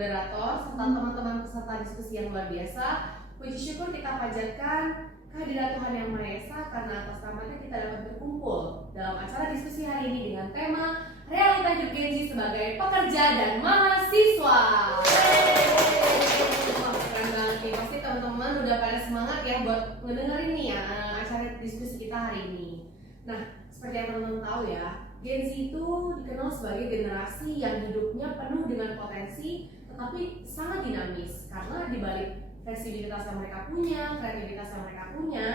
moderator serta teman-teman peserta diskusi yang luar biasa. Puji syukur kita panjatkan kehadirat Tuhan Yang Maha Esa karena atas namanya kita dapat berkumpul dalam acara diskusi hari ini dengan tema Realita Hidup Gen Z sebagai pekerja dan mahasiswa. Keren banget nih, pasti teman-teman udah pada semangat ya buat ngedengerin nih ya acara diskusi kita hari ini. Nah, seperti yang teman-teman tahu ya, Gen Z itu dikenal sebagai generasi yang hidupnya penuh dengan potensi tetapi sangat dinamis karena dibalik fleksibilitas yang mereka punya, kreativitas yang mereka punya,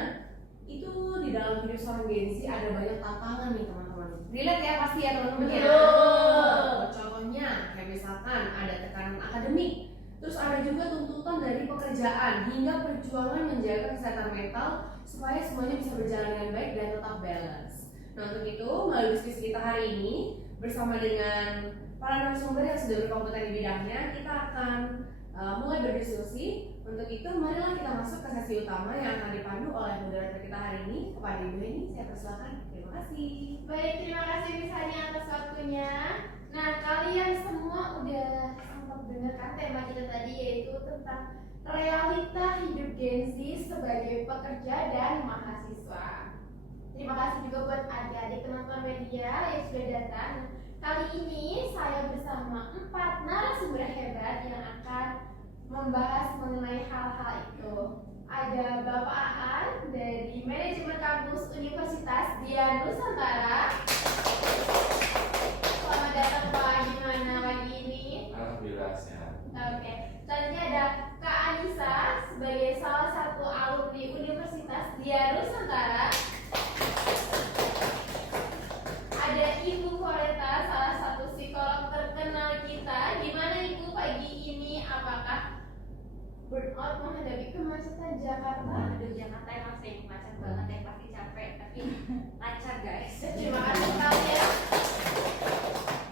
itu di dalam hidup seorang Gen Z ada banyak tantangan nih teman-teman. Relate ya pasti ya teman-teman ya. Contohnya kayak misalkan ada tekanan akademik, terus ada juga tuntutan dari pekerjaan hingga perjuangan menjaga kesehatan mental supaya semuanya bisa berjalan dengan baik dan tetap balance. Nah untuk itu melalui diskusi kita hari ini bersama dengan para narasumber yang sudah berkompeten di bidangnya, kita akan mulai berdiskusi. Untuk itu marilah kita masuk ke sesi utama yang akan dipandu oleh moderator kita hari ini. Kepada Ibu Heni saya persilakan. Terima kasih. Baik, terima kasih misalnya atas waktunya. Nah, kalian semua udah sempat dengarkan tema kita tadi, yaitu tentang realita hidup Gen Z sebagai pekerja dan mahasiswa. Terima kasih juga buat adik-adik teman-teman media yang sudah datang. Kali ini saya bersama 4 narasumber hebat yang akan membahas mengenai hal-hal itu. Ada Bapak Aan dari Manajemen Kampus Universitas Dian Nusantara. Selamat datang Pak, gimana pagi ini? Alhamdulillah sehat. Oke. Selanjutnya ada Kak Anissa sebagai salah satu alumni Universitas Dian Nusantara. Ada Ibu Koleta, salah satu psikolog terkenal kita. Gimana Ibu pagi ini? Apakah burnout menghadapi kemacetan Jakarta? Aduh, Jakarta emang sering macet banget ya, pasti capek, tapi lancar guys. Terima kasih sekali ya.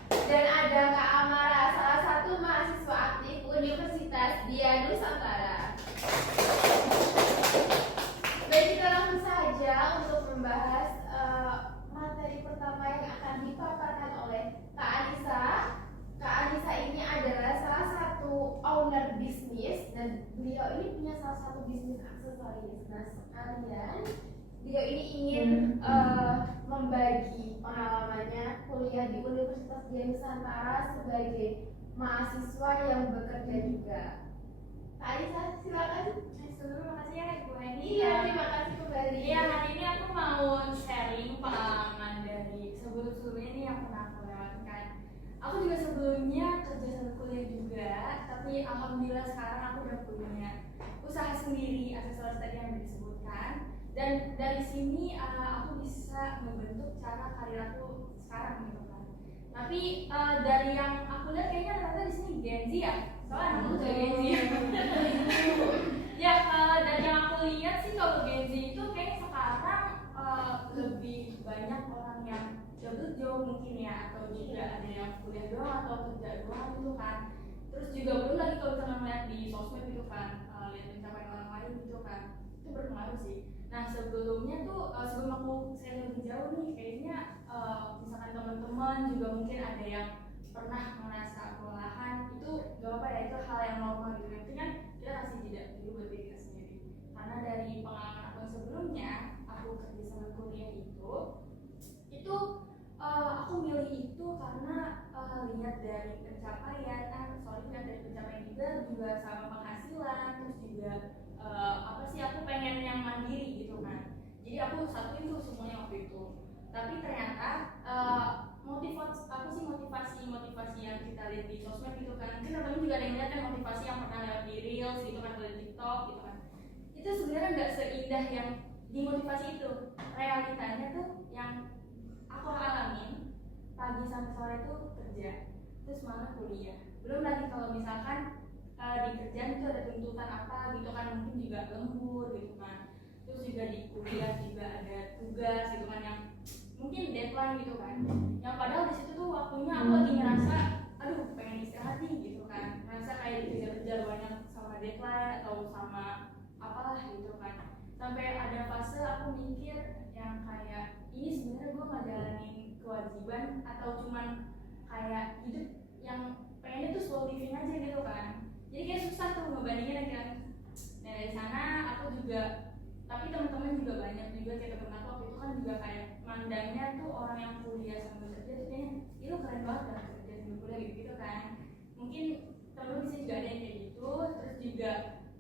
Dan ada Kak Amara, salah satu mahasiswa aktif Universitas Dian Nusantara. Baik, kita langsung saja untuk membahas materi pertama yang akan dipaparkan oleh Kak Anissa. Kak Anissa ini adalah salah satu owner bisnis dan beliau ini punya salah satu bisnis aksesoris. Nah sekalian beliau ini ingin membagi pengalamannya kuliah di Universitas Dian Nusantara sebagai mahasiswa yang bekerja juga. Kak Anissa silakan. Sebelum makasih ya Ibu Heni. Iya, terima kasih kembali. Iya, hari ini aku mau sharing pengalaman dari sebelum-sebelumnya ini yang pernah aku lewatkan. Aku juga sebelumnya kerja sambil kuliah juga, tapi alhamdulillah sekarang aku udah punya usaha sendiri, aksesoris tadi yang disebutkan. Dan dari sini aku bisa membentuk cara karir aku sekarang gitu kan. Tapi dari yang aku lihat kayaknya ternyata di sini Gen Z ya. Soalnya aku juga Gen Z. Ya, dari yang aku lihat sih kalau Gen Z itu kayaknya sekarang lebih banyak orang yang double job mungkin ya, atau juga ada yang kuliah doang atau kerja doang gitu kan. Terus juga belum lagi kalau misalnya ngeliat di sosmed gitu kan, lihat pencapaian orang lain gitu kan, itu berpengaruh sih. Nah sebelumnya tuh sebelum aku share lebih jauh nih, kayaknya misalkan teman-teman juga mungkin ada yang pernah merasa kelelahan, itu gak apa ya, itu hal yang normal gitu. Yang penting kan kita kasih jeda dulu buat diri kita sendiri. Karena dari pengalaman aku yang sebelumnya, aku kerja sama kuliah itu aku milih itu karena lihat dari pencapaian, lihat dari pencapaian juga sama penghasilan, terus juga apa sih, aku pengen yang mandiri gitu kan. Jadi aku satuin tuh semuanya waktu itu. Tapi ternyata motivasi yang kita lihat di sosmed gitu kan, mungkin teman-teman juga ada yang lihat kan motivasi yang pernah lewat di reels gitu kan, atau di TikTok gitu kan, itu sebenarnya nggak seindah yang di motivasi itu. Realitanya tuh yang aku alamin, pagi sampai sore tuh kerja, terus malam kuliah. Belum lagi kalau misalkan di kerjaan itu ada tuntutan apa gitu kan, mungkin juga lembur gitu kan, terus juga di kuliah juga ada tugas gitu kan yang mungkin deadline gitu kan, yang padahal di situ tuh waktunya aku lagi ngerasa aduh pengen istirahat nih gitu kan, ngerasa kayak dikejar-kejar banyak sama deadline atau sama apalah gitu kan. Sampai ada fase aku mikir yang kayak ini sebenarnya gue ngejalanin kewajiban atau cuman kayak hidup yang pengennya tuh slow living aja gitu kan. Jadi kayak susah tuh ngebandingin kan. Nah dari sana aku juga, tapi teman-teman juga banyak juga kayak temen aku waktu itu kan juga kayak mandangnya tuh orang yang kuliah sama kerja tuh kayaknya itu keren banget kan kerja sama kuliah gitu kan. Mungkin temen bisa juga ada yang kayak gitu. Terus juga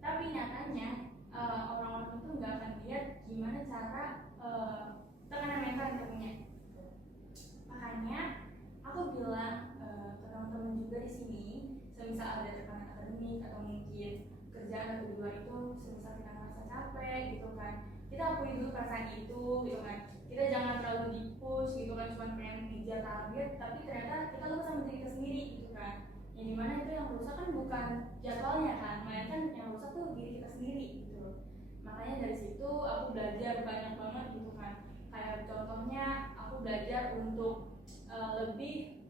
tapi nyatanya orang-orang itu nggak akan lihat gimana cara tekanan mental yang kita punya. Makanya aku bilang ke teman-teman juga di sini, semisal ada tekanan akademik atau mungkin kerjaan atau di luar itu, semisal kita merasa capek gitu kan, kita akui dulu perasaan itu gitu kan. Kita jangan terlalu di-push gitu kan, cuma pengen ngejar target, tapi ternyata kita lupa sama diri kita sendiri gitu kan. Yang dimana itu yang rusak kan bukan jadwalnya kan, melainkan yang rusak tuh diri kita sendiri gitu. Makanya dari situ aku belajar banyak banget gitu kan. Kayak contohnya aku belajar untuk lebih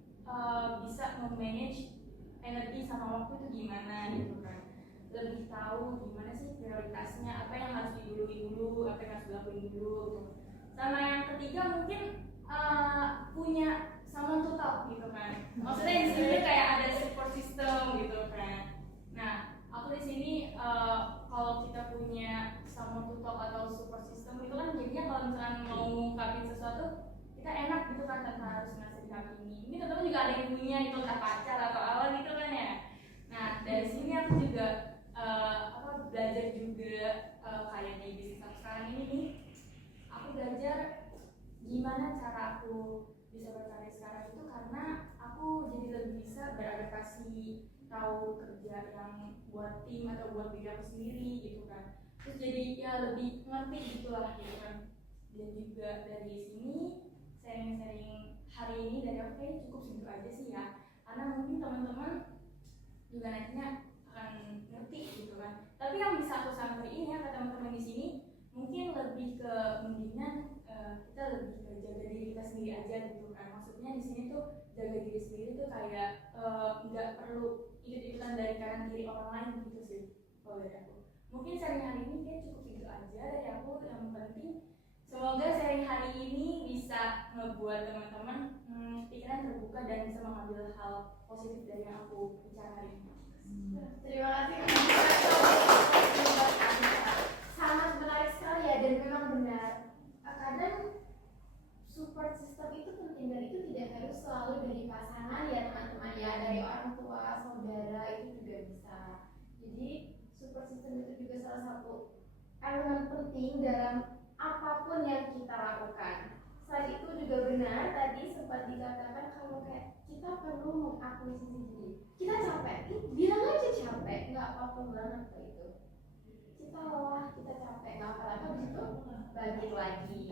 bisa memanage energi sama waktu itu gimana gitu kan. Lebih tahu gimana sih prioritasnya, apa yang harus didului dulu, apa yang harus dilakuin dulu gitu. Sama yang ketiga mungkin punya someone to talk gitu kan. Maksudnya di sini kayak ada support system gitu kan. Nah, aku di sini kalau kita punya someone to talk atau support system itu kan jadinya kalau misalnya mau ngungkapin sesuatu kita enak gitu kan, tanpa harus ngasih dihakimi. Ini teman-teman juga ada yang punya itu entah pacar atau apa gitu kan ya. Nah, dari sini aku juga belajar juga kayak di bisnis aku sekarang ini nih. Aku belajar gimana cara aku bisa berkarya sekarang itu karena aku jadi lebih bisa beradaptasi, tahu kerja yang buat tim atau buat diri aku sendiri gitu kan. Terus jadi ya lebih ngerti gitulah gitu kan. Dan juga dari sini sharing-sharing hari ini dari aku kayaknya cukup segitu aja sih ya. Karena mungkin teman-teman juga nantinya akan ngerti gitu kan. Tapi yang bisa aku sampaikan ya ke teman-teman di sini mungkin lebih ke mendingan kita lebih ke jaga diri kita sendiri aja gitu kan. Maksudnya di sini tuh jaga diri sendiri tuh kayak nggak perlu ikut-ikutan dari kanan kiri orang lain gitu sih kalau dari aku. Mungkin sharing hari ini kayak cukup gitu aja dari aku. Yang penting semoga sharing hari ini bisa ngebuat teman-teman pikiran terbuka dan bisa mengambil hal positif dari yang aku bicara hari ini. Terima kasih. Sangat menarik sekali ya, dan memang benar. Kadang support system itu penting, dan itu tidak harus selalu dari pasangan ya teman-teman ya, dari orang tua, saudara itu juga bisa. Jadi support system itu juga salah satu elemen penting dalam apapun yang kita lakukan. Selain itu juga benar tadi sempat dikatakan kalau kayak kita perlu mengakuisisi diri. Kita capek, bilang aja capek, nggak apa-apa banget kok itu. Kita lelah, kita capek, nggak apa-apa, habis itu bangkit lagi.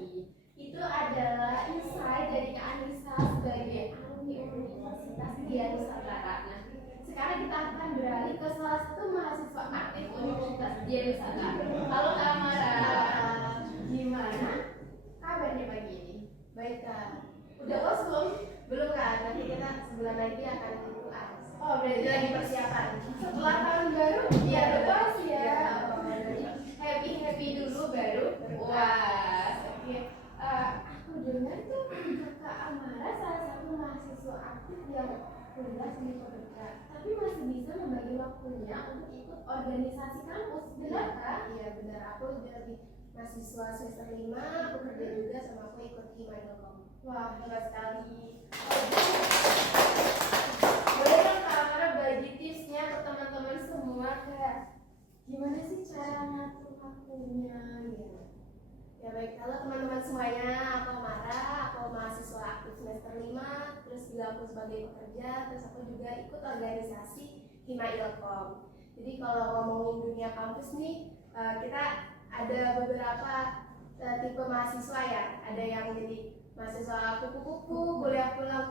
Itu adalah insight dari Kak Anissa sebagai alumni Universitas Dian Nusantara. Nah, sekarang kita akan beralih ke salah satu mahasiswa aktif Universitas Dian Nusantara. Halo Kak Amara, gimana kabarnya pagi ini? Baik Kak. Udah kos belum? Belum kan? Nanti kita sebulan lagi akan UAS. Oh, berarti lagi persiapan. Setelah tahun baru? Iya, betul sih ya. Happy dulu baru UAS. Oke. Aku dengar tuh Kak Amara salah satu mahasiswa aktif yang kuliah seni pekerja, tapi masih bisa membagi waktunya untuk ikut organisasi kampus. Benar Kak? Iya benar. Aku jadi mahasiswa semester 5, aku kerja juga sama aku ikut Hima.com. Wah, hebat sekali. Boleh dong Kak Amara bagi tipsnya ke teman-teman semua, kayak gimana sih cara ngatur waktunya gitu. Ya baik, halo teman-teman semuanya, aku Amara, aku mahasiswa aktif semester 5, terus juga aku sebagai pekerja, terus aku juga ikut organisasi Hima.com. Jadi kalau ngomongin dunia kampus nih, kita ada beberapa tipe mahasiswa ya. Ada yang jadi mahasiswa kupu-kupu, kuliah pulang,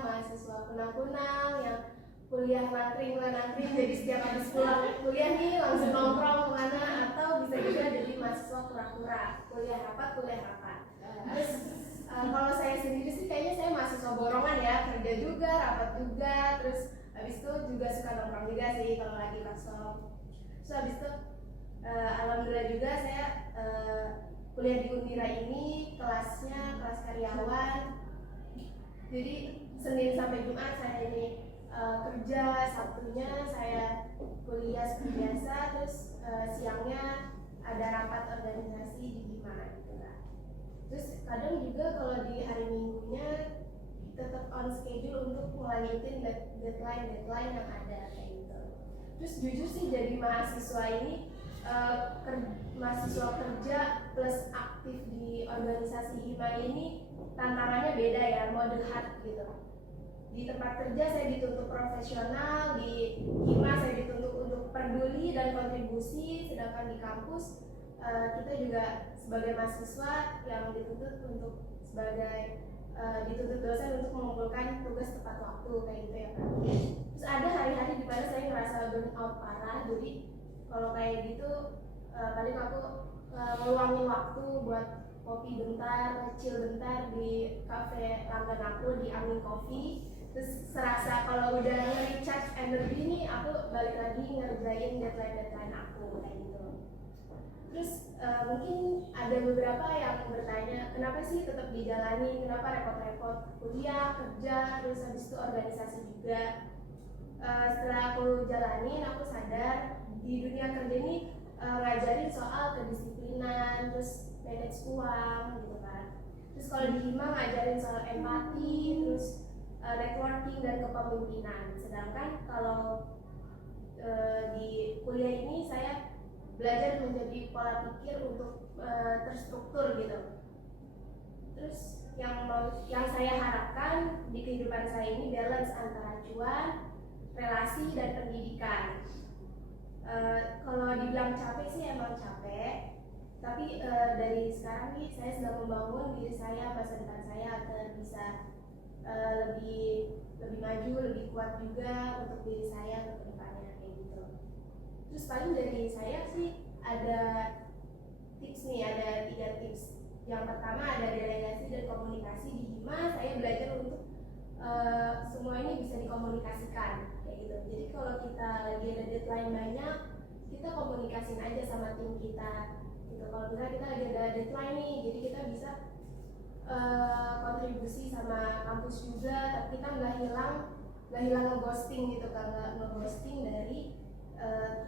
mahasiswa kunang-kunang yang kuliah nangkring jadi setiap habis pulang kuliah nih langsung nongkrong kemana, atau bisa juga jadi mahasiswa kura-kura, kuliah rapat. Terus kalau saya sendiri sih kayaknya saya mahasiswa borongan ya, kerja juga, rapat juga, terus habis itu juga suka nongkrong juga sih kalau lagi kosong. Terus habis itu alhamdulillah juga saya kuliah di Undira ini kelasnya kelas karyawan. Jadi Senin sampai Jumat saya ini kerja, Sabtunya saya kuliah seperti biasa, terus siangnya ada rapat organisasi di Hima gitu kan. Terus kadang juga kalau di hari Minggunya tetap on schedule untuk melanjutin deadline yang ada kayak gitu. Terus jujur sih jadi mahasiswa ini mahasiswa kerja plus aktif di organisasi Hima ini tantangannya beda ya, mode hard gitu. Di tempat kerja saya dituntut profesional, di Hima saya dituntut untuk peduli dan kontribusi, sedangkan di kampus kita juga sebagai mahasiswa yang dituntut untuk sebagai dituntut dosen untuk mengumpulkan tugas tepat waktu kayak gitu ya kan. Terus ada hari-hari di mana saya ngerasa burnout parah, jadi kalau kayak gitu paling aku ngeluangin waktu buat kopi bentar, chill bentar di cafe langgan aku di Angin Coffee. Terus serasa kalau udah nge-recharge energi nih, aku balik lagi ngerjain deadline aku kayak gitu. Terus mungkin ada beberapa yang bertanya, kenapa sih tetap dijalani, kenapa repot-repot kuliah, kerja, terus habis itu organisasi juga. Setelah aku jalanin, aku sadar di dunia kerja ini ngajarin soal kedisiplinan, terus manage uang gitu kan. Terus kalau di Hima ngajarin soal empati, terus networking dan kepemimpinan. Sedangkan kalau di kuliah ini saya belajar menjadi pola pikir untuk terstruktur gitu. Terus yang saya harapkan di kehidupan saya ini balance antara cuan, relasi dan pendidikan. Kalau dibilang capek sih emang capek, tapi dari sekarang nih saya sedang membangun diri saya, masa depan saya agar bisa lebih maju, lebih kuat juga untuk diri saya ke depannya kayak gitu. Terus paling dari saya sih ada tips nih, ada 3 tips. Yang pertama ada delegasi dan komunikasi. Di Hima saya belajar untuk semua ini bisa dikomunikasikan kayak gitu. Jadi kalau kita lagi ada deadline banyak, kita komunikasiin aja sama tim kita gitu. Kalau misalnya kita lagi ada deadline nih, jadi kita bisa kontribusi sama kampus juga, tapi kita nggak hilang ngeghosting gitu kan, nggak ngeghosting dari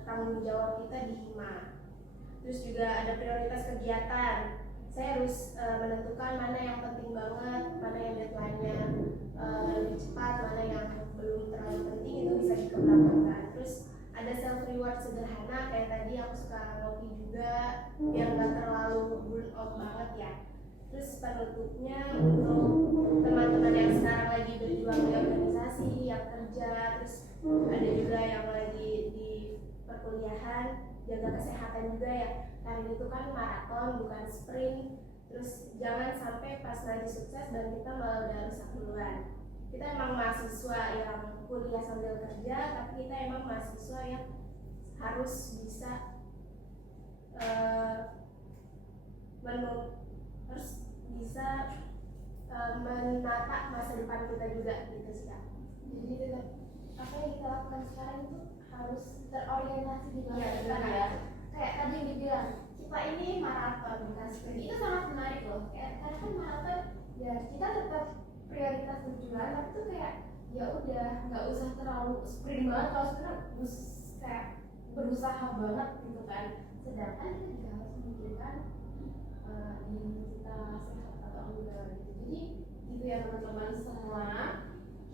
tanggung jawab kita di Hima. Terus juga ada prioritas kegiatan. Saya harus menentukan mana yang penting banget, mana yang deadline-nya lebih cepat, mana yang belum terlalu penting, itu bisa dikembangkan. Terus ada self reward sederhana, kayak tadi aku suka ngopi juga biar nggak terlalu burn out banget ya. Terus penutupnya untuk teman-teman yang sekarang lagi berjuang di organisasi, yang kerja, terus ada juga yang lagi di perkuliahan, jaga kesehatan juga ya, karena itu kan maraton bukan sprint. Terus jangan sampai pas lagi sukses dan kita malah udah rusak duluan. Kita emang mahasiswa yang kuliah sambil kerja, tapi kita emang mahasiswa yang harus bisa harus bisa menata masa depan kita juga gitu sih Kak. Jadi tetap apa yang kita lakukan sekarang itu harus terorientasi di masa depan ya. Kayak tadi yang dibilang, kita ini maraton bukan sprint. Itu sangat menarik loh. Karena kan maraton ya kita tetap prioritas berjuang, tapi tuh kayak ya udah nggak usah terlalu sprint banget. Kalau sprint harus kayak berusaha banget gitu kan. Sedangkan kita juga harus memikirkan diri kita sehat atau enggak gitu. Jadi gitu ya teman-teman semua.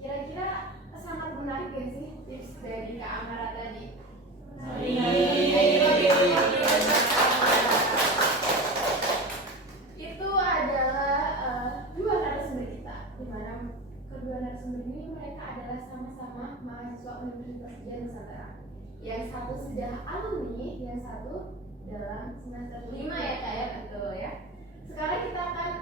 Kira-kira sangat menarik gak sih tips dari Kak Amara tadi? Itu adalah dua narasumber kita, di mana kedua narasumber ini mereka adalah sama-sama mahasiswa Universitas Gadjah Nusantara. Yang satu sudah alumni, yang satu dalam semester 5 ya Kak ya, betul ya. Sekarang kita akan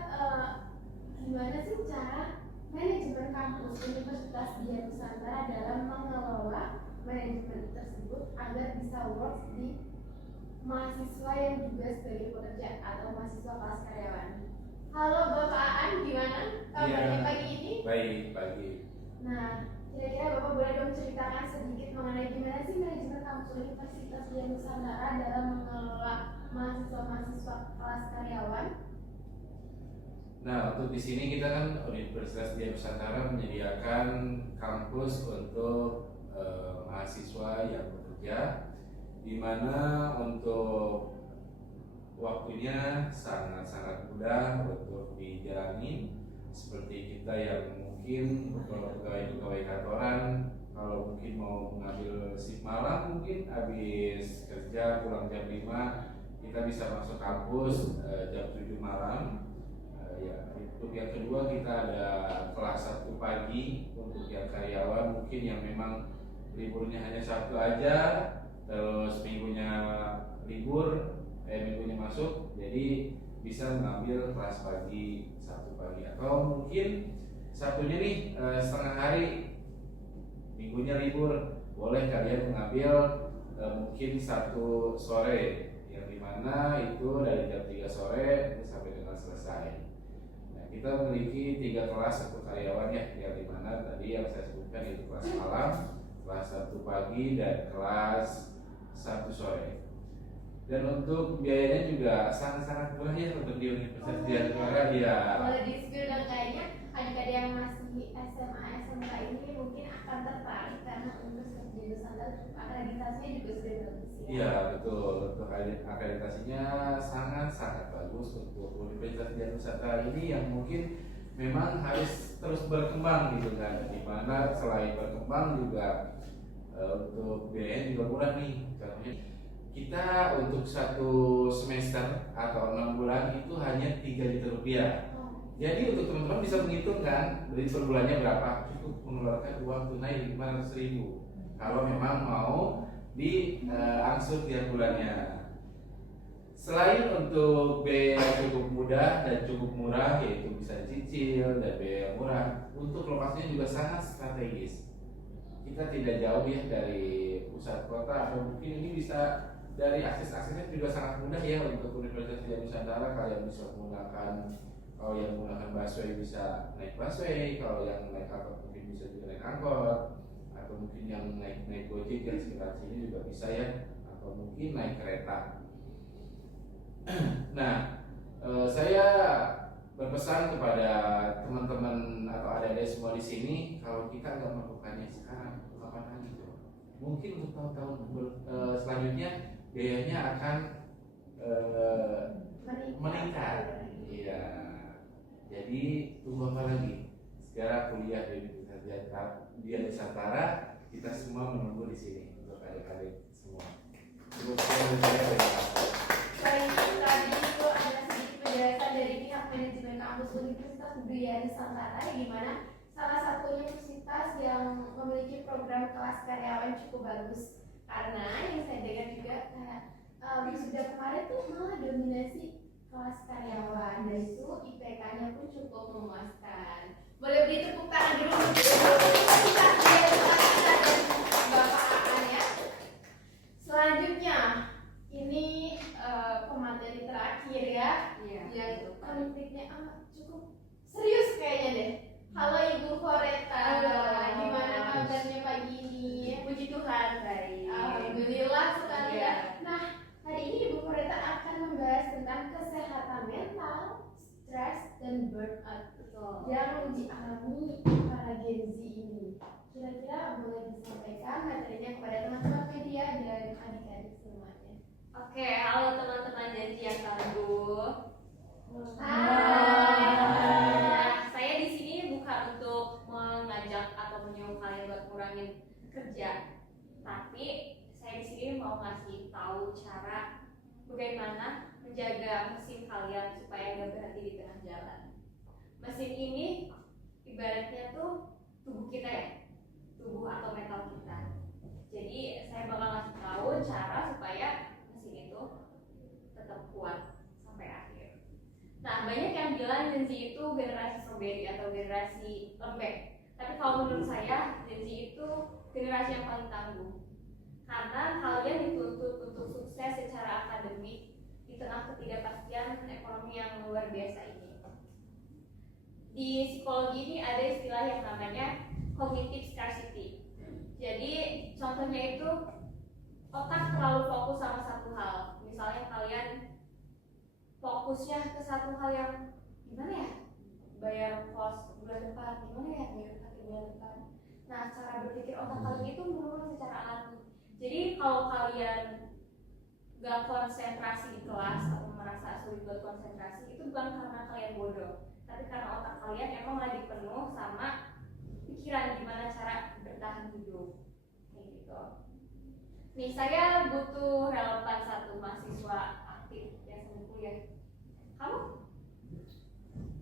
gimana sih cara manajemen kampus Universitas Gadjah Nusantara dalam mengelola manajemen tersebut agar bisa works di mahasiswa yang juga sebagai pekerja atau mahasiswa kelas karyawan. Halo Bapak Aan, gimana kabarnya pagi ini? Baik, pagi. Nah, kira-kira Bapak boleh dong ceritakan sedikit mengenai gimana sih manajemen kampus Universitas Gadjah Nusantara dalam mengelola mahasiswa-mahasiswa kelas karyawan? Nah, untuk di sini kita kan Universitas Dian Nusantara menyediakan kampus untuk mahasiswa yang bekerja, di mana untuk waktunya sangat-sangat mudah untuk dijalani. Seperti kita yang mungkin pegawai kantoran, kalau mungkin mau mengambil shift malam, mungkin habis kerja pulang jam 5, kita bisa masuk kampus jam 7 malam. Ya, untuk yang kedua kita ada kelas 1 pagi untuk yang karyawan mungkin yang memang liburnya hanya Sabtu aja, terus minggunya libur, minggunya masuk, jadi bisa mengambil kelas pagi Sabtu pagi, atau mungkin Sabtunya nih setengah hari, minggunya libur, boleh kalian mengambil mungkin Sabtu sore, yang dimana itu dari jam 3 sore sampai dengan selesai. Kita memiliki 3 kelas untuk karyawan ya, yang dimana tadi yang saya sebutkan itu kelas malam, kelas 1 pagi, dan kelas 1 sore. Dan untuk biayanya juga sangat-sangat murah ya untuk di Universitas Dian Nusantara ya. Boleh di-spill dong, kayaknya adik-adik yang masih SMA SMK ini mungkin akan tertarik karena Universitas Dian Nusantara akreditasinya juga sudah bagus ya. Iya betul, untuk akreditasinya sangat-sangat bagus untuk Universitas Dian Nusantara ini yang mungkin memang harus terus berkembang gitu kan. Dimana selain berkembang juga untuk biayanya juga murah nih. Contohnya kita untuk 1 semester atau 6 bulan itu hanya 3 juta rupiah. Jadi untuk teman-teman bisa menghitung kan, beli per bulannya berapa, cukup mengeluarkan uang tunai 500.000 kalau memang mau diangsur tiap bulannya. Selain untuk biaya yang cukup mudah dan cukup murah, yaitu bisa dicicil dan biaya murah, untuk lokasinya juga sangat strategis. Kita tidak jauh ya dari pusat kota, atau mungkin ini bisa dari aksesnya juga sangat mudah ya untuk Universitas Dian Nusantara. Kalian bisa menggunakan, kalau yang menggunakan busway bisa naik busway, kalau yang naik angkot mungkin bisa juga naik angkot, atau mungkin yang naik Gojek yang sekitar sini juga bisa ya, atau mungkin naik kereta. Nah, saya berpesan kepada teman-teman atau adik-adik semua di sini, kalau kita nggak melakukannya sekarang, kapan lagi tuh? Mungkin untuk tahun-tahun selanjutnya biayanya akan meningkat. Iya. Jadi tunggu apa lagi? Segera kuliah di Universitas Dian Nusantara. Kita semua menunggu di sini untuk adik-adik semua. Cukup sekian dari saya. Selain itu tadi itu ada sedikit penjelasan dari pihak manajemen kampus Universitas Dian Nusantara, di mana salah satu universitas yang memiliki program kelas karyawan cukup bagus. Karena yang saya dengar juga kayak sudah kemarin tuh malah dominasi kelas karyawan, dan itu IPK-nya pun cukup memuaskan. Boleh beri tepuk tangan dulu untuk Universitas Dian Nusantara dan Bapak Akan ya. Selanjutnya ini pemateri terakhir ya, yang konfliknya cukup serius kayaknya deh. Halo Ibu Koreta, gimana kabarnya pagi ini? Puji Tuhan, baik. Alhamdulillah sekali ya. Nah, hari ini Ibu Koreta akan membahas tentang kesehatan mental, stres, dan burnout yang dialami para Gen Z ini. Kira-kira boleh disampaikan materinya kepada teman-teman media dan adik-adik semuanya. Oke, halo teman-teman Gen Z yang tangguh. Hai. Saya di sini bukan untuk mengajak atau menyuruh kalian buat kurangin kerja, tapi saya di sini mau ngasih tahu cara bagaimana menjaga mesin kalian supaya nggak berhenti di tengah jalan. Mesin ini ibaratnya tuh tubuh kita ya, tubuh atau mental kita. Jadi saya bakal ngasih tahu cara supaya mesin itu tetap kuat sampai akhir. Nah, banyak yang bilang Gen Z itu generasi strawberry atau generasi lembek. Tapi kalau menurut saya, Gen Z itu generasi yang paling tangguh. Karena kalian dituntut untuk sukses secara akademik di tengah ketidakpastian ekonomi yang luar biasa ini. Di psikologi ini ada istilah yang namanya cognitive scarcity. Jadi contohnya itu otak terlalu fokus sama satu hal. Misalnya kalian fokusnya ke satu hal yang gimana ya, post bulan depan, gimana ya bulan depan. Nah, cara berpikir otak kalian itu berubah secara alami. Jadi kalau kalian gak konsentrasi di kelas atau merasa sulit buat konsentrasi, itu bukan karena kalian bodoh, tapi karena otak kalian emang lagi penuh sama pikiran gimana cara bertahan hidup kayak gitu. Nih, saya butuh relevan satu mahasiswa aktif yang sambil kuliah. Kamu?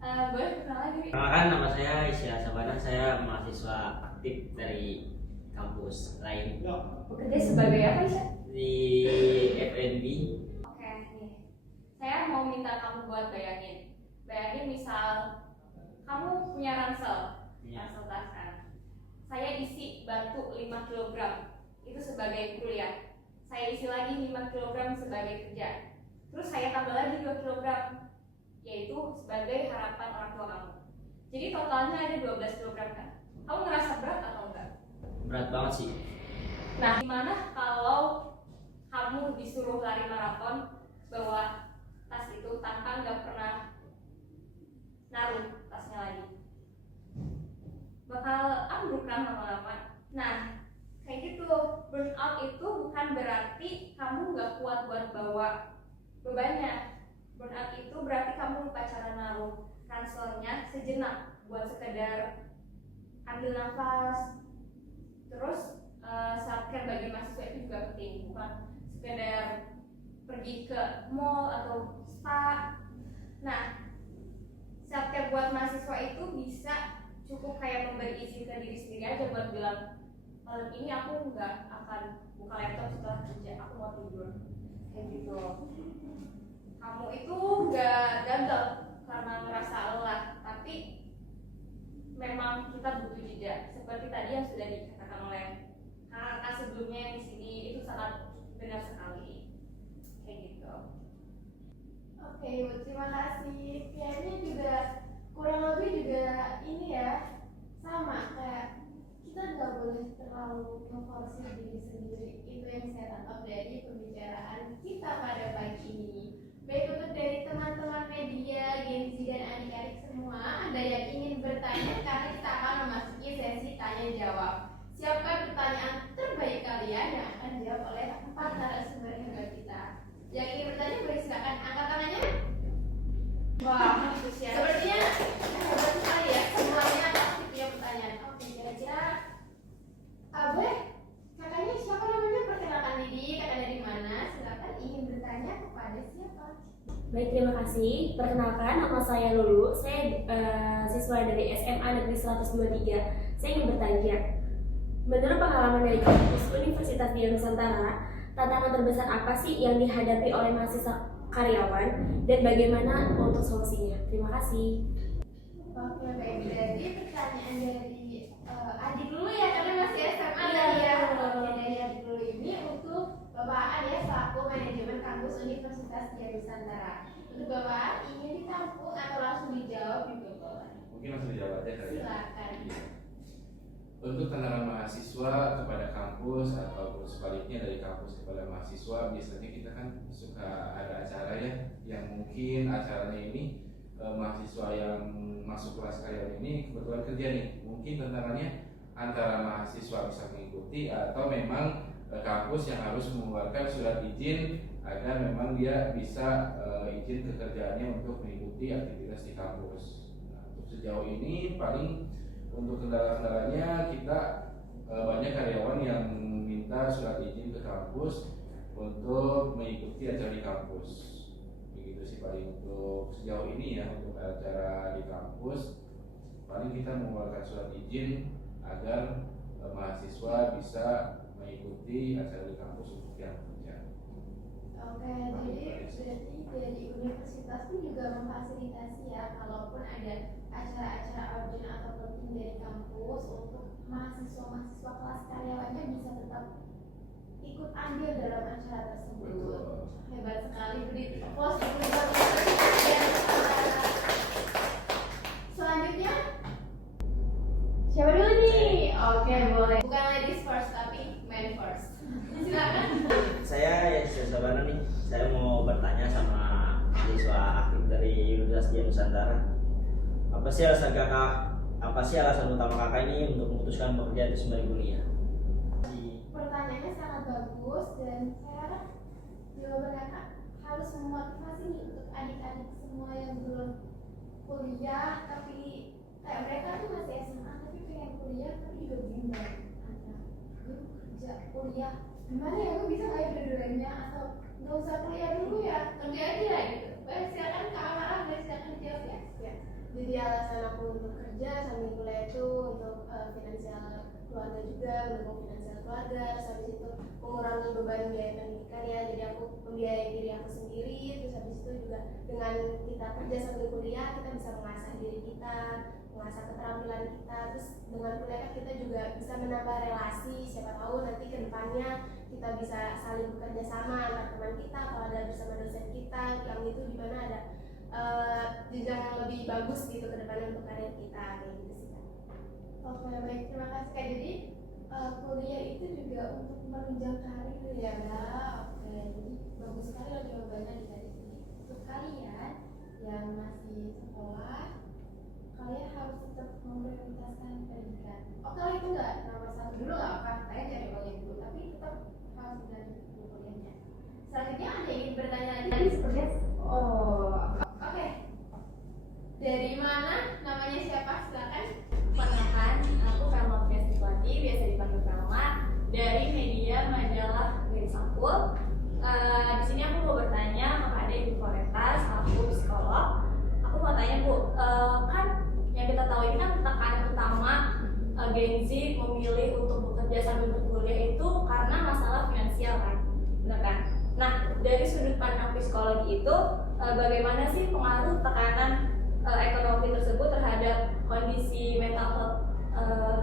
Boleh perkenalan diri? Perkenalkan, nama saya Isya Sabana, saya mahasiswa aktif dari kampus lain Bekerja sebagai apa sih? di FNB. Oke, nih. Saya mau minta kamu buat bayangin misal kamu punya ransel tas kan. Saya isi batu 5 kg itu sebagai kuliah. Saya isi lagi 5 kg sebagai kerja. Terus saya tambah lagi 2 kg yaitu sebagai harapan orang tua kamu. Jadi totalnya ada 12 kg kan. Kamu ngerasa berat atau enggak? Berat banget sih. Nah, gimana kalau kamu disuruh lari maraton bawa tas itu tanpa nggak pernah naruh tasnya lagi? Bakal ambruk kan lama-lama. Nah, kayak gitu. Burnout itu bukan berarti kamu nggak kuat buat bawa bebannya. Burnout itu berarti kamu lupa cara naruh ranselnya sejenak buat sekedar ambil nafas. Terus self care bagi mahasiswa itu juga penting, bukan sekedar pergi ke mall atau spa. Nah, self care buat mahasiswa itu bisa cukup kayak memberi izin ke diri sendiri aja buat bilang, malam ini aku nggak akan buka laptop setelah kerja, aku mau tidur kayak gitu. Kamu itu nggak gagal karena merasa lelah, tapi memang kita butuh jeda seperti tadi yang sudah dikatakan oleh kakak sebelumnya yang di sini, itu sangat benar sekali kayak gitu. Oke, Ibu, terima kasih. Kayaknya juga kurang lebih juga ini ya, sama kayak kita nggak boleh terlalu memforsir diri sendiri. Itu yang saya tangkap dari pembicaraan kita pada pagi ini. Baik, untuk dari teman-teman media, Gen Z dan adik-adik semua, ada yang ingin bertanya karena kita akan memasuki sesi tanya jawab. Siapkan pertanyaan terbaik kalian yang akan dijawab oleh 4 narasumber hebat kita. Yang ingin bertanya boleh silakan angkat tangannya. Wah, sepertinya hebat sekali ya, semuanya pasti punya pertanyaan. Oke, kira-kira Abe, kakaknya siapa namanya? Perkenalkan diri, kakak dari mana? Silakan ingin bertanya kepada siapa? Baik, terima kasih. Perkenalkan, nama saya Lulu. Saya siswa dari SMA Negeri 123. Saya ingin bertanya, menurut pengalaman dari kampus Universitas Dian Nusantara, tantangan terbesar apa sih yang dihadapi oleh mahasiswa karyawan dan bagaimana untuk solusinya? Terima kasih. Oke, baik. Jadi pertanyaan dari adik dulu ya, karena masih SMA Iya, tadi ya. betul. Oke, dari adik dulu ini untuk Bapak Aan ya, selaku manajemen kampus Universitas Dian Nusantara. Untuk Bapak Aan ingin ditampung atau langsung dijawab juga boleh. Mungkin langsung dijawab aja kali ya. Silakan. Iya. Untuk tantangan mahasiswa kepada kampus atau sebaliknya dari kampus kepada mahasiswa, biasanya kita kan suka ada acara ya, yang mungkin acaranya ini mahasiswa yang masuk kelas karyawan ini kebetulan kerja nih. Mungkin tantangannya antara mahasiswa bisa mengikuti atau memang kampus yang harus mengeluarkan surat izin agar memang dia bisa izin kekerjaannya untuk mengikuti aktivitas di kampus. Nah, untuk sejauh ini paling untuk kendala-kendalanya kita banyak karyawan yang minta surat izin ke kampus untuk mengikuti acara di kampus. Begitu sih paling untuk sejauh ini ya, untuk acara di kampus paling kita mengeluarkan surat izin agar mahasiswa bisa mengikuti acara di kampus untuk yang kerja. Oke, jadi berarti dari universitas pun juga memfasilitasi ya, kalaupun ada acara-acara urgent atau penting dari kampus untuk mahasiswa-mahasiswa kelas karyawannya bisa tetap ikut andil dalam acara tersebut. Betul. Hebat sekali, beri applause dulu. Selanjutnya siapa dulu nih? Oke, boleh. Bukan ladies first tapi men first. Silakan. Saya Isya Sabana nih. Saya mau bertanya sama siswa aktif dari Universitas Dian Nusantara. Apa sih alasan utama kakak ini untuk memutuskan bekerja itu sembari kuliah? Pertanyaannya sangat bagus dan saya harap jawaban kakak harus memotivasi nih untuk adik-adik semua yang belum kuliah tapi kayak mereka tuh masih SMA tapi pengen kuliah tapi juga bingung antara kerja kuliah gimana ya, gue bisa nggak ya dua-duanya atau nggak usah kuliah dulu ya kerja aja gitu. Silakan kakak marah dan silakan dijawab ya. Jadi alasan aku untuk kerja sambil kuliah itu untuk finansial keluarga juga, mendukung finansial keluarga, terus habis itu mengurangi beban biaya pendidikan ya. Jadi aku membiayai diri aku sendiri, terus habis itu juga dengan kita kerja sambil kuliah kita bisa mengasah diri kita, mengasah keterampilan kita. Terus dengan kuliah kan kita juga bisa menambah relasi, siapa tahu nanti ke depannya kita bisa saling bekerja sama antar teman kita kalau ada bersama dosen kita yang itu di mana ada jenjang yang lebih bagus gitu ke depannya untuk karir kita kayak gitu sih Kak. Oke baik, terima kasih Kak. Jadi kuliah itu juga untuk menunjang karir ya. Oke, jadi bagus sekali loh jawabannya dari sini. Untuk kalian yang masih sekolah, kalian harus tetap memprioritaskan pendidikan. Oke lah itu nggak nomor satu dulu nggak apa, kalian cari kuliah dulu, tapi tetap harus berlanjut dulu kuliahnya. Selanjutnya ada yang ingin bertanya lagi? Tadi sepertinya. Oh, oke. Dari mana? Namanya siapa? Silakan. Perkenalkan, aku Velma Fiastiwati, biasa dipanggil Velma, dari media majalah Garis Sampul. Di sini aku mau bertanya kepada Ibu Floreta, selaku psikolog. Aku mau tanya Bu, kan yang kita tahu ini kan tekanan utama Gen Z memilih untuk bekerja sambil berkuliah itu karena masalah finansial kan, benar kan? Nah, dari sudut pandang psikologi itu, bagaimana sih pengaruh tekanan ekonomi tersebut terhadap kondisi mental health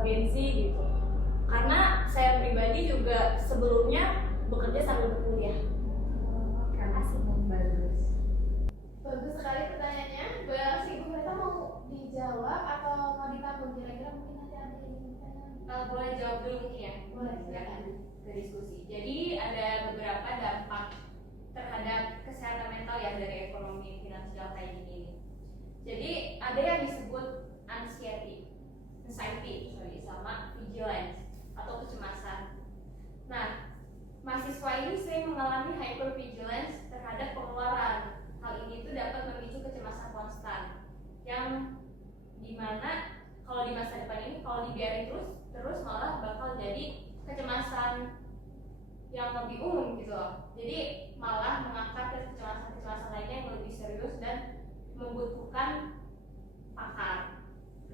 Gen Z gitu? Karena saya pribadi juga sebelumnya bekerja sambil berkuliah. Terima kasih. Bagus sekali pertanyaannya. Si Ibu Mereka mau dijawab atau mau ditanggung kira-kira mungkin nanti ada yang ingin bertanya? Boleh jawab dulu mungkin ya? Boleh, silakan ke diskusi. Jadi ada beberapa dampak terhadap kesehatan mental ya dari ekonomi finansial kayak gini. Jadi ada yang disebut anxiety, sama vigilance atau kecemasan. Nah, mahasiswa ini sering mengalami hypervigilance terhadap pengeluaran. Hal ini itu dapat memicu kecemasan konstan, yang dimana kalau di masa depan ini kalau dibiarin terus malah bakal jadi kecemasan yang lebih umum gitu loh. Jadi malah mengangkat ke kecemasan lainnya yang lebih serius dan membutuhkan pakar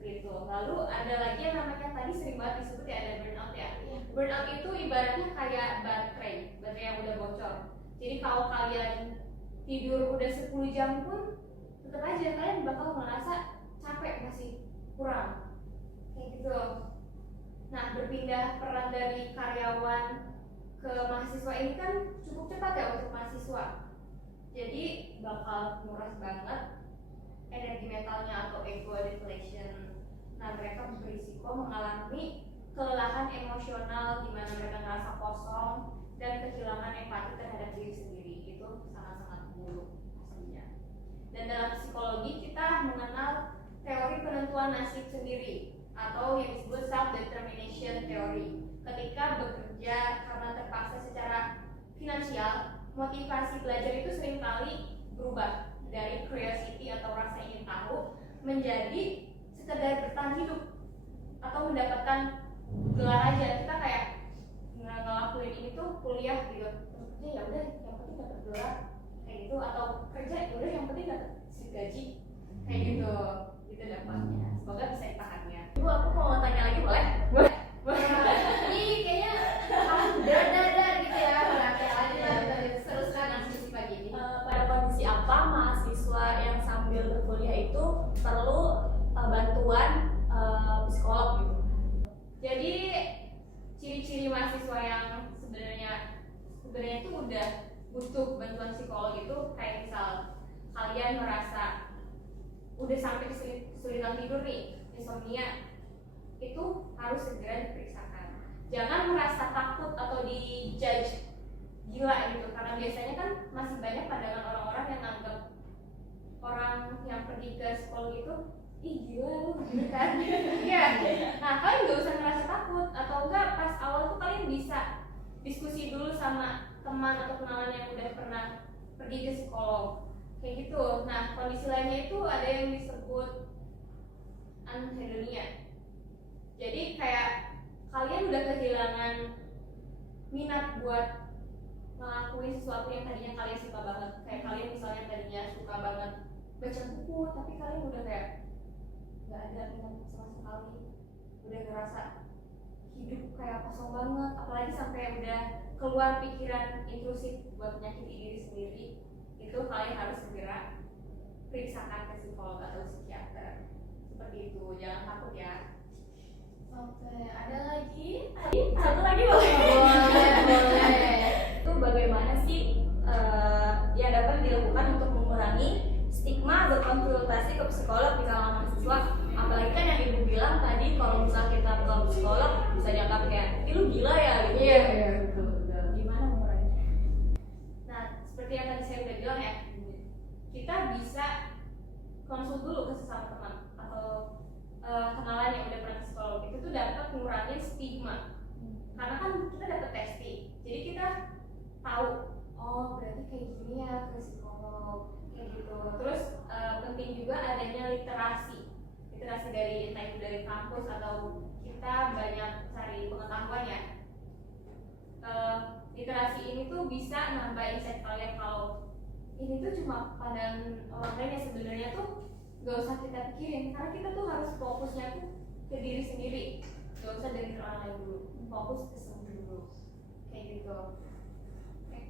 gitu. Lalu ada lagi yang namanya tadi sering banget disebut ya, ada burnout ya. Burnout itu ibaratnya kayak baterai yang udah bocor. Jadi kalau kalian tidur udah 10 jam pun tetap aja kalian bakal merasa capek, masih kurang kayak gitu. Nah, berpindah peran dari karyawan ke mahasiswa ini kan cukup cepat ya untuk mahasiswa. Jadi bakal nguras banget energi mentalnya atau ego depletion. Nah, mereka berisiko mengalami kelelahan emosional di mana mereka ngerasa kosong dan kehilangan empati terhadap diri sendiri. Itu sangat-sangat buruk hasilnya. Dan dalam psikologi kita mengenal teori penentuan nasib sendiri atau yang disebut self determination theory. Ketika bekerja karena terpaksa secara finansial, motivasi belajar itu seringkali berubah dari curiosity atau rasa ingin tahu menjadi sekedar bertahan hidup atau mendapatkan gelar aja. Kita kayak ngelakuin ini tuh kuliah gitu, maksudnya ya udah yang penting dapat gelar kayak gitu, atau kerja ya udah yang penting dapat gaji kayak gitu. Itu dampaknya. Semoga bisa ditahannya. Ibu, aku mau tanya lagi boleh? Boleh. Ini kayaknya kamu dar gitu ya, berarti aja seru sekali diskusi pagi ini. Pada kondisi apa mahasiswa yang sambil berkuliah itu perlu bantuan psikolog gitu? Jadi ciri-ciri mahasiswa yang sebenarnya itu udah butuh bantuan psikolog itu kayak misal kalian merasa udah sampai kesulitan tidur nih, insomnia, itu harus segera diperiksakan. Jangan merasa takut atau dijudge gila gitu, karena biasanya kan masih banyak pandangan orang-orang yang anggap orang yang pergi ke psikolog itu ih gila lu gitu kan. Iya. Nah kalian nggak usah ngerasa takut, atau enggak pas awal tuh kalian bisa diskusi dulu sama teman atau kenalan yang udah pernah pergi ke psikolog kayak gitu. Nah kondisi lainnya itu ada yang disebut anhedonia. Jadi kayak kalian udah kehilangan minat buat ngelakuin sesuatu yang tadinya kalian suka banget. Kayak kalian misalnya tadinya suka banget baca buku, tapi kalian udah kayak nggak ada minat sama sekali, udah ngerasa hidup kayak kosong banget, apalagi sampai udah keluar pikiran intrusif buat menyakiti diri sendiri. Itu kalian harus segera periksakan ke psikolog atau psikiater. Seperti itu, jangan takut ya. Oke, ada lagi? Satu lagi boleh? Boleh. Itu bagaimana sih yang dapat dilakukan untuk mengurangi stigma berkonsultasi ke psikolog di kalangan mahasiswa? Apalagi kan yang ibu bilang tadi, kalau misalnya kita ke psikolog bisa dianggap kayak ih lu gila ya gitu. Iya betul. Gimana menguranginya? Nah, seperti yang tadi saya udah bilang ya, kita bisa konsul dulu ke sesama teman atau kenalan yang udah pernah ke psikolog. Itu tuh dapat mengurangi stigma. Karena kan kita dapat testing, jadi kita tahu, oh berarti kayak gini ya ke psikolog, kayak gitu. Terus penting juga adanya literasi dari entah itu dari kampus atau kita banyak cari pengetahuan ya. Literasi ini tuh bisa nambah insight kalian kalau ini tuh cuma pandangan orang lain yang sebenarnya tuh gak usah kita pikirin, karena kita tuh harus fokusnya tuh ke diri sendiri, gak usah dari orang lain dulu, fokus ke sendiri dulu, kayak gitu.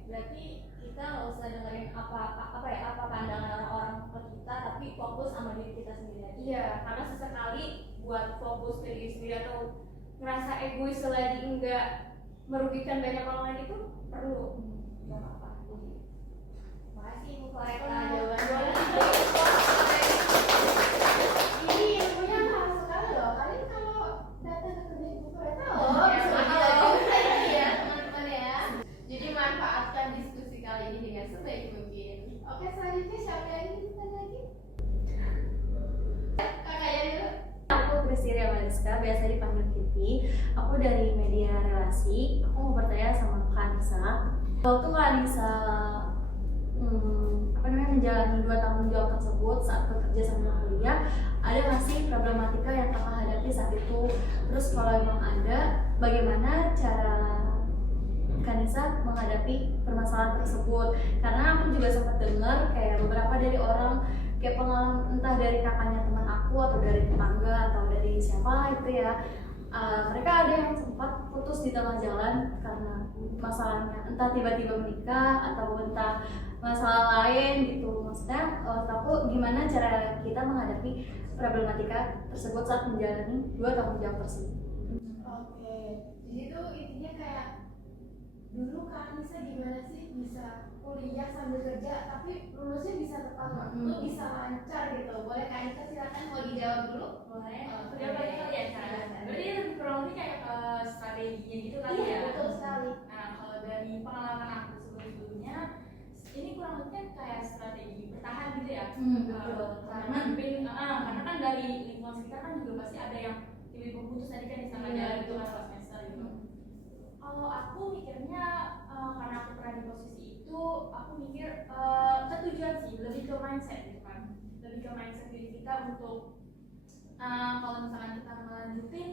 Berarti kita nggak usah dengerin apa pandangan orang ke kita, tapi fokus sama diri kita sendiri aja. Iya, karena sesekali buat fokus ke diri sendiri atau ngerasa egois selagi enggak merugikan banyak orang lain itu perlu. Nggak apa-apa. Makasih Ibu Koreka Oh, jawabannya. Ini ilmunya mahal sekali loh. Kalian kalau datang ke kerja Ibu Koreka loh, Ya, bisa mahal. dilakukan ini ya teman-teman ya. Jadi manfaatkan diskusi kali ini dengan sebaik mungkin. Oke, selanjutnya siapa yang ingin tanya lagi? Kakaknya dulu. Aku Priscilia Mariska, biasa dipanggil Kitty. Aku dari media relasi. Aku mau bertanya sama Kak Anissa. Waktu Kak Anissa menjalani 2 tanggung jawab tersebut saat bekerja sambil kuliah, ada nggak sih problematika yang kakak hadapi saat itu? Terus kalau emang ada, bagaimana cara Kak Anissa menghadapi permasalahan tersebut? Karena aku juga sempat dengar kayak beberapa dari orang kayak pengalaman entah dari kakaknya teman aku atau dari tetangga atau dari siapa itu ya, mereka ada yang sempat putus di tengah jalan karena masalahnya entah tiba-tiba menikah atau entah masalah lain gitu. Maksudnya aku gimana cara kita menghadapi problematika tersebut saat menjalani 2 tanggung jawab tersebut. Oke, jadi tuh intinya kayak dulu Kak Anissa gimana sih bisa kuliah sambil kerja tapi lulusnya bisa tepat waktu, bisa lancar gitu. Boleh Kak Anissa silakan mau dijawab dulu? Boleh. Oke. Udah balik kali ya cara. Berarti lebih kurang lebih kayak strateginya gitu kali Iya, ya. betul sekali. Nah, kalau dari pengalaman aku sebelumnya, ini kurang lebih kayak strategi bertahan gitu ya. Karena kan dari lingkungan sekitar kan juga pasti ada yang tiba-tiba putus tadi kan di tengah jalan gitu kan pas semester gitu. Kalau aku mikirnya karena aku pernah di posisi itu, aku mikir ketujuan sih, lebih ke mindset gitu kan. Lebih ke mindset diri kita untuk kalau misalkan kita ngelanjutin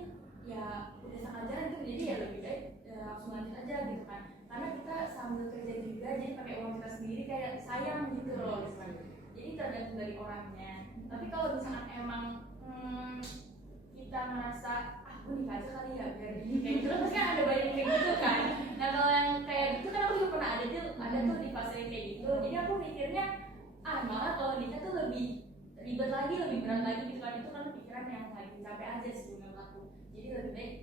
ya udah sangat jalan gitu, jadi ya lebih baik langsung lanjut aja gitu kan. Karena kita sambil kerja juga, jadi pakai uang kita sendiri kayak sayang gitu loh gitu kan. Jadi tergantung dari orangnya. Tapi kalau misalkan emang kita merasa aku nikah aja kali ya biar ini kayak gitu, pasti kan ada banyak kayak gitu kan. Nah kalau yang kayak gitu kan aku juga pernah ada tuh di fase yang kayak gitu. Jadi aku mikirnya malah kalau nikah tuh lebih ribet lagi, lebih berat lagi gitu kan. Itu kan pikiran yang lagi capek aja sih menurut aku. Jadi lebih baik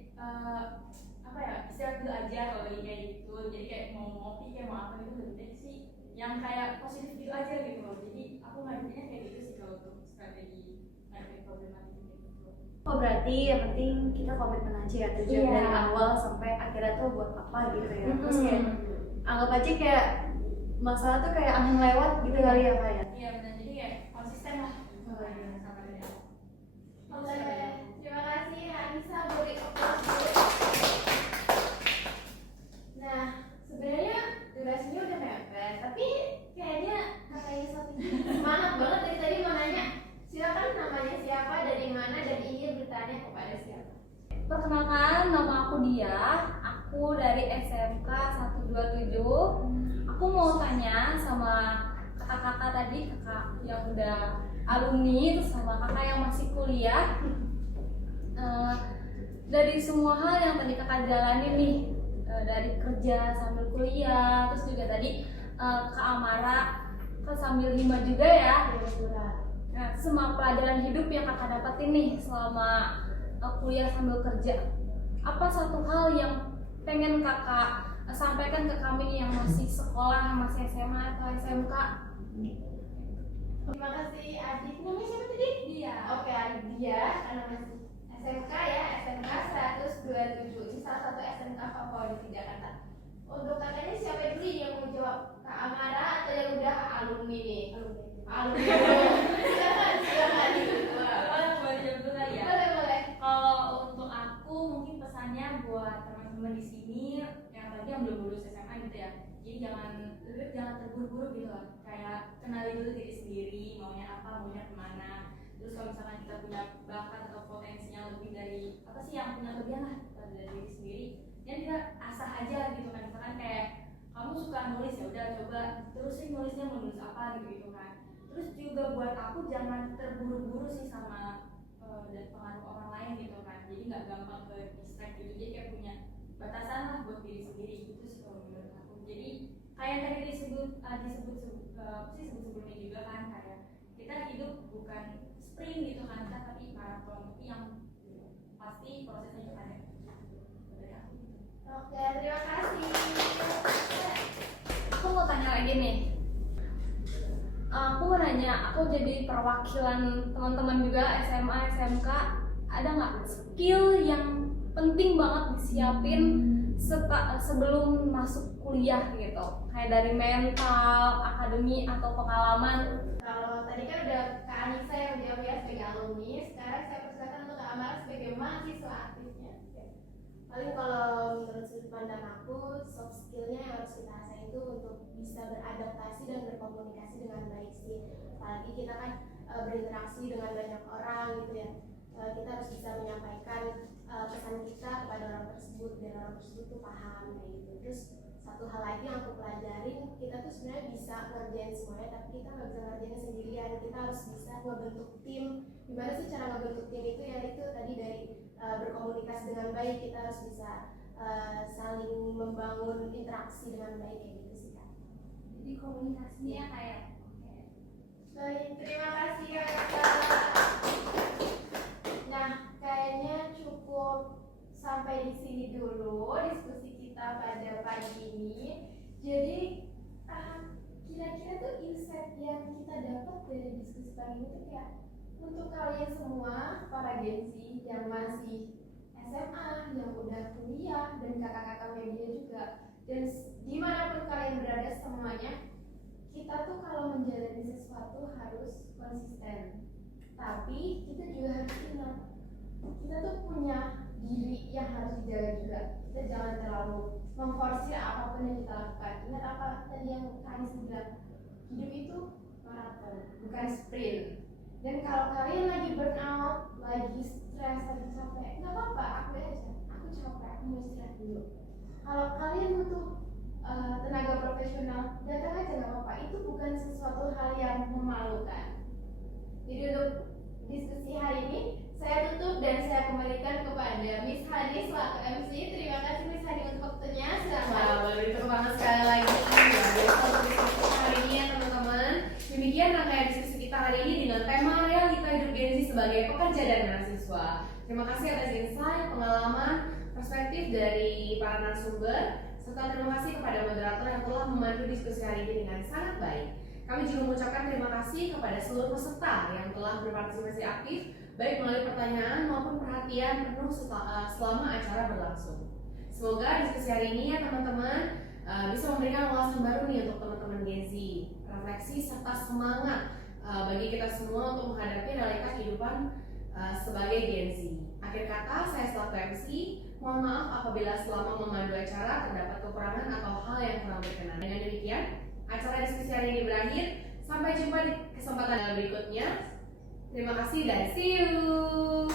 apa ya, istirahat dulu aja kalau lagi kayak gitu. Jadi kayak mau ngopi kayak mau apa gitu, lebih baik sih yang kayak positif gitu aja gitu loh. Jadi aku ngadepinnya kayak gitu sih kalau untuk strategi ngadepin problematika kayak gitu. Oh berarti yang penting kita komitmen aja ya, tujuan dari awal sampai akhirnya tuh buat apa gitu ya. Terus kayak anggap aja kayak masalah tuh kayak angin lewat gitu kali ya Kak ya. Iya benar, jadi kayak konsisten lah sama dari awal. Perkenalkan, nama aku Dia. Aku dari SMK 127. Aku mau tanya sama kakak-kakak tadi, kakak yang udah alumni, terus sama kakak yang masih kuliah. Dari semua hal yang tadi kakak jalanin nih, dari kerja sambil kuliah, terus juga tadi Kak Amara kan sambil hima juga ya. Nah, semua pelajaran hidup yang kakak dapetin nih selama kuliah sambil kerja, apa satu hal yang pengen kakak sampaikan ke kami yang masih sekolah, masih SMA atau SMK? Terima kasih Adit. Namanya siapa tadi? Dia. Oke, Adit Dia karena masih SMK ya, SMK 127. Ini salah satu SMK favorit di Jakarta. Untuk kakaknya siapa dulu yang mau jawab? Kak Amara atau yang udah alumni nih? Alumni. Silakan. Boleh jawab dulu kali ya. Boleh. Kalau untuk aku mungkin pesannya buat teman-teman di sini yang tadi yang belum lulus SMA gitu ya. Jadi jangan terburu-buru gitu lah. Kayak kenali dulu diri sendiri, maunya apa, maunya kemana. Terus kalau misalkan kita punya bakat atau potensinya lebih dari apa sih yang punya kelebihan lah dari diri sendiri, dan kita asah aja gitu kan. Misalkan kayak kamu suka nulis, ya udah coba terusin nulisnya, mau nulis apa gitu kan. Terus juga buat aku jangan terburu-buru sih sama dan pengaruh orang lain gitu kan. Jadi nggak gampang ke distract gitu. Jadi kayak punya batasan lah buat diri sendiri gitu sih kalau menurut aku. Jadi kayak tadi disebut sebelumnya juga kan, kayak kita hidup bukan sprint gitu kan, kita tapi maraton, tapi yang pasti prosesnya juga ada. Dari aku gitu. Oke, terima kasih. Aku mau tanya lagi nih. Aku mau nanya, aku jadi perwakilan teman-teman juga SMA, SMK. Ada nggak skill yang penting banget disiapin sebelum masuk kuliah gitu? Kayak dari mental, akademi, atau pengalaman. Kalau tadi kan udah Kak Anissa yang menjawab ya sebagai alumni, sekarang saya persilakan untuk Kak Amara sebagai mahasiswa aktifnya. Paling kalau menurut sudut pandang aku, soft skillnya yang harus kita asah itu untuk bisa beradaptasi dan berkomunikasi dengan baik sih. Apalagi kita kan berinteraksi dengan banyak orang gitu ya. Kita harus bisa menyampaikan pesan kita kepada orang tersebut dan orang tersebut tuh paham kayak gitu. Terus satu hal lagi yang aku pelajarin, kita tuh sebenarnya bisa ngerjain semuanya, tapi kita nggak bisa ngerjainnya sendirian. Kita harus bisa ngebentuk tim. Gimana sih cara ngebentuk tim itu? Ya itu tadi dari berkomunikasi dengan baik. Kita harus bisa saling membangun interaksi dengan baik kayak gitu sih Kak. Jadi komunikasinya kayak Baik, terima kasih Kak. Nah, kayaknya cukup sampai di sini dulu diskusi kita pada pagi ini. Jadi kira-kira tuh insight yang kita dapat dari diskusi pagi ini tuh kayak untuk kalian semua para Gen Z yang masih SMA, yang udah kuliah, dan kakak-kakak media juga, dan dimanapun kalian berada semuanya, kita tuh kalau menjalani sesuatu harus konsisten. Tapi kita juga harus ingat, kita tuh punya diri yang harus dijaga juga. Kita jangan terlalu memforsir apapun yang kita lakukan. Ingat apa tadi yang Kak Anissa bilang, hidup itu maraton, bukan sprint. Dan kalau kalian lagi burnout, lagi stres, lagi capek, nggak apa-apa, aku aja. Aku capek, aku mau istirahat dulu. Kalau kalian butuh tenaga profesional, datang aja nggak apa-apa. Itu bukan sesuatu hal yang memalukan. Jadi untuk diskusi hari ini saya tutup dan saya kembalikan kepada Miss Hani selaku MC. Terima kasih Miss Hani untuk waktunya. Silakan. Boleh ditepuk tangan sekali lagi. Luar biasa untuk diskusi hari ini ya teman-teman. Demikian rangkaian diskusi kita hari ini dengan tema realita hidup Gen Z sebagai pekerja dan mahasiswa. Terima kasih atas insight, pengalaman, perspektif dari para narasumber, serta terima kasih kepada moderator yang telah memandu diskusi hari ini dengan sangat baik. Kami juga mengucapkan terima kasih kepada seluruh peserta yang telah berpartisipasi aktif, baik melalui pertanyaan maupun perhatian penuh selama acara berlangsung. Semoga diskusi hari ini ya teman-teman bisa memberikan wawasan baru nih untuk teman-teman Gen Z, refleksi serta semangat bagi kita semua untuk menghadapi realita kehidupan sebagai Gen Z. Akhir kata, saya selaku MC, mohon maaf apabila selama memandu acara terdapat kekurangan atau hal yang kurang berkenan. Dengan demikian, acara diskusi hari ini berakhir. Sampai jumpa di kesempatan berikutnya. Terima kasih dan see you.